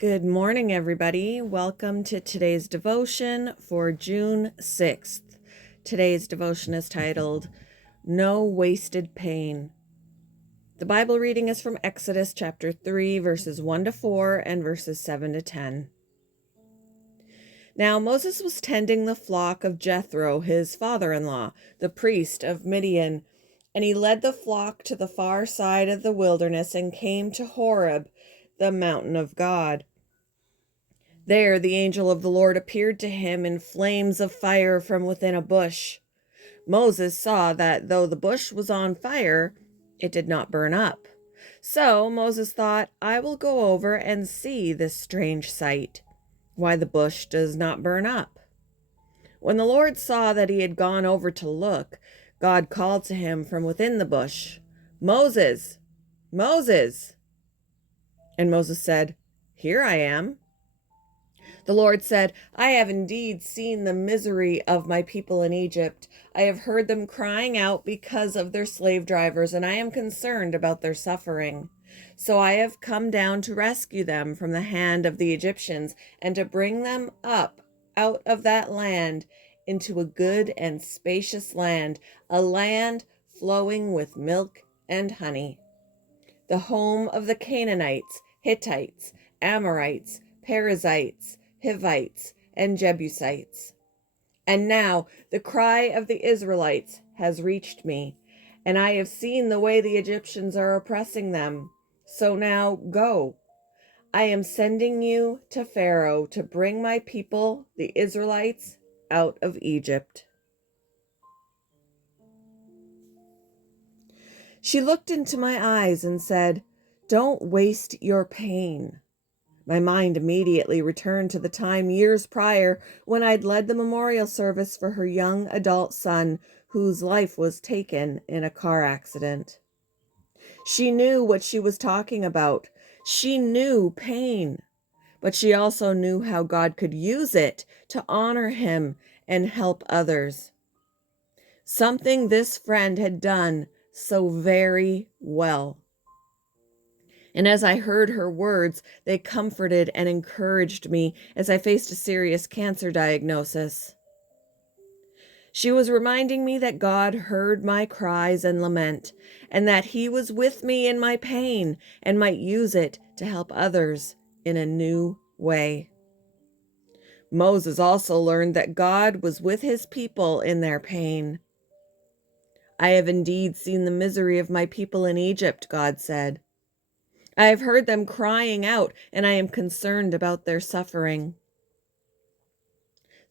Good morning, everybody. Welcome to today's devotion for June 6th. Today's devotion is titled, No Wasted Pain. The Bible reading is from Exodus chapter 3, verses 1 to 4 and verses 7 to 10. Now Moses was tending the flock of Jethro, his father-in-law, the priest of Midian, and he led the flock to the far side of the wilderness and came to Horeb, the mountain of God. There the angel of the Lord appeared to him in flames of fire from within a bush. Moses saw that though the bush was on fire, it did not burn up. So Moses thought, I will go over and see this strange sight, why the bush does not burn up. When the Lord saw that he had gone over to look, God called to him from within the bush, Moses, Moses. And Moses said, Here I am. The Lord said, I have indeed seen the misery of my people in Egypt. I have heard them crying out because of their slave drivers, and I am concerned about their suffering. So I have come down to rescue them from the hand of the Egyptians and to bring them up out of that land into a good and spacious land, a land flowing with milk and honey, the home of the Canaanites, Hittites, Amorites, Perizzites, Hivites, and Jebusites. And now the cry of the Israelites has reached me, and I have seen the way the Egyptians are oppressing them. So now go. I am sending you to Pharaoh to bring my people, the Israelites, out of Egypt. She looked into my eyes and said, Don't waste your pain. My mind immediately returned to the time years prior when I'd led the memorial service for her young adult son, whose life was taken in a car accident. She knew what she was talking about. She knew pain, but she also knew how God could use it to honor him and help others. Something this friend had done so very well. And as I heard her words, they comforted and encouraged me as I faced a serious cancer diagnosis. She was reminding me that God heard my cries and lament, and that he was with me in my pain and might use it to help others in a new way. Moses also learned that God was with his people in their pain. I have indeed seen the misery of my people in Egypt, God said. I have heard them crying out, and I am concerned about their suffering.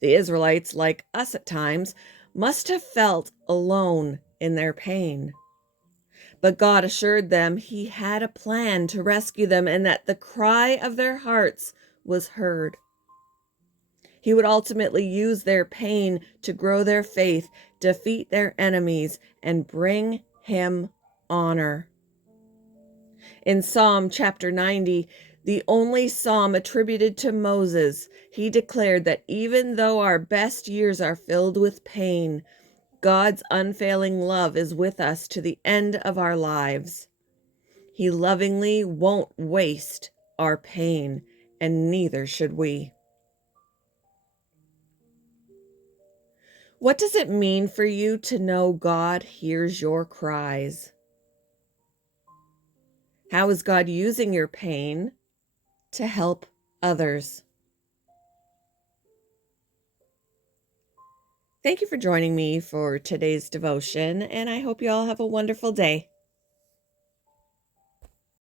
The Israelites, like us at times, must have felt alone in their pain. But God assured them he had a plan to rescue them and that the cry of their hearts was heard. He would ultimately use their pain to grow their faith, defeat their enemies, and bring him honor. In Psalm chapter 90, the only psalm attributed to Moses, he declared that even though our best years are filled with pain, God's unfailing love is with us to the end of our lives. He lovingly won't waste our pain, and neither should we. What does it mean for you to know God hears your cries? How is God using your pain to help others? Thank you for joining me for today's devotion, and I hope you all have a wonderful day.